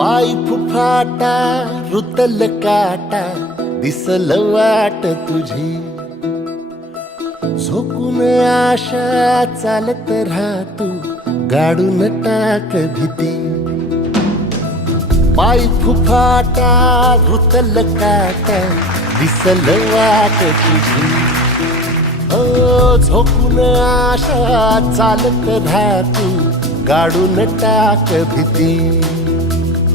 पाय फुफाटा रुतल काटा दिसल वाट तुझी. झोकून आशा चालत राहतू गाडून टाक भीती. पाय फुफाटा रुतल काटा दिसल वाट तुझी. ओ झोकून आशा चालत राहतू गाडून टाक भीती.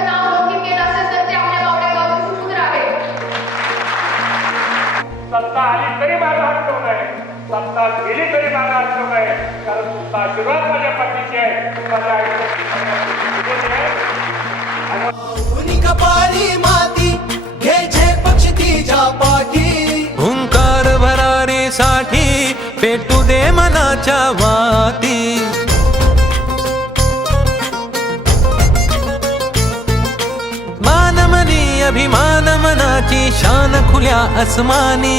नाव नोंदणी केलं असेल तर ते आपल्या गावड्या गावचे सुपुत्र आहेत सत्ता आली तरी माझा सत्ता गेली तरी माझा हटतो नाही कारण तुमचा आशीर्वाद माझ्या पाठीशी आहे. माझ्या माती घ्यायचे पक्ष तिच्या पाठी. हुंकार भरारीसाठी पेटू दे मनाच्या वाती. मानमनी अभिमान मनाची शान खुल्या अस्मानी